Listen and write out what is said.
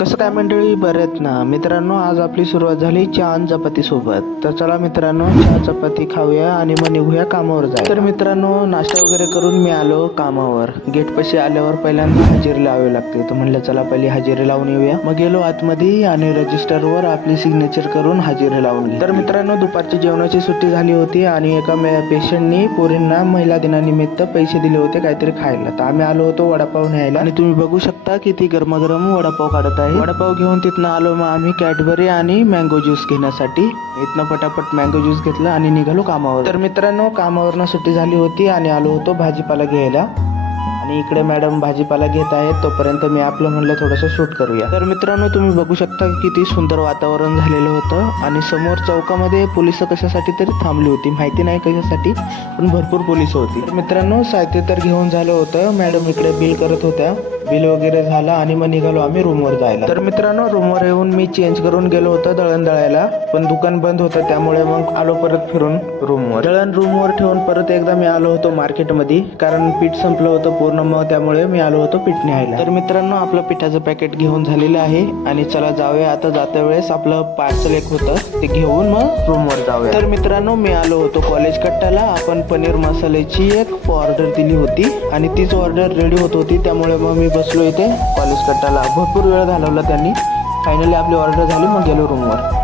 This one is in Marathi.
कसं काय मंडळी, बरे आहेत ना मित्रांनो. आज आपली सुरुवात झाली चहा आणि चपाती सोबत. तर चला मित्रांनो, चहा चपाती खाऊया आणि मग निघूया कामावर जायला. तर मित्रांनो, नाश्ता वगैरे करून मी आलो कामावर. गेट पाशी आल्यावर पहिल्यांदा हजेरी लावावी लागते, तर म्हणलं चला पहिली हजेरी लावून येऊया. मग गेलो आतमध्ये आणि रजिस्टरवर आपली सिग्नेचर करून हजेरी लावून घेतली. तर मित्रांनो, दुपारची जेवणाची सुट्टी झाली होती आणि एका पेशंटनी पोरींना महिला दिनानिमित्त पैसे दिले होते काहीतरी खायला. तर आम्ही आलो होतो वडापाव न्यायला आणि तुम्ही बघू शकता किती गरमागरम वडापाव काढत आहे. वडापाव घेऊन तिथनं आलो मग आम्ही कॅडबरी आणि मँगो ज्यूस घेण्यासाठी. इथनं पटापट मँगो ज्यूस घेतला आणि निघालो कामावर. तर मित्रांनो, कामावरनं सुट्टी झाली होती आणि आलो होतो भाजीपाला घ्यायला. आणि इकडे मॅडम भाजीपाला घेत आहेत, तोपर्यंत मी आपलं म्हणलं थोडंसं शूट करूया. तर मित्रांनो, तुम्ही बघू शकता किती सुंदर वातावरण झालेलं होतं आणि समोर चौकामध्ये पोलिस कशासाठी तरी थांबली होती, माहिती नाही कशासाठी, पण भरपूर पोलिस होती. तर मित्रांनो, साहित्य तर घेऊन झालं होतं. मॅडम इकडे बिल करत होत्या. बिल वगैरे झालं आणि मग निघालो आम्ही रूमवर जायला. तर मित्रांनो, रूमवर येऊन मी चेंज करून गेलो होतो दळण दळायला, पण दुकान बंद होतं त्यामुळे मग आलो परत फिरून रूमवर. दळण रूमवर ठेवून परत एकदा मी आलो होतो मार्केटमध्ये, कारण पीठ संपलं होतं पूर्ण, मग त्यामुळे मी आलो होतो पीठ न्यायला. तर मित्रांनो, आपलं पिठाचं पॅकेट घेऊन झालेलं आहे आणि चला जाऊया. आता जाता वेळेस आपलं पार्सल एक होतं ते घेऊन मग रूमवर जाऊया. तर मित्रांनो, मी आलो होतो कॉलेज कट्टाला. आपण पनीर मसाल्याची एक ऑर्डर दिली होती आणि तीच ऑर्डर रेडी होत होती, त्यामुळे मग मी बसलो इथे कॉलेज कट्टाला. भरपूर वेळ घालवला त्यांनी. फायनली आपली ऑर्डर झाली, मग गेलो रूमवर.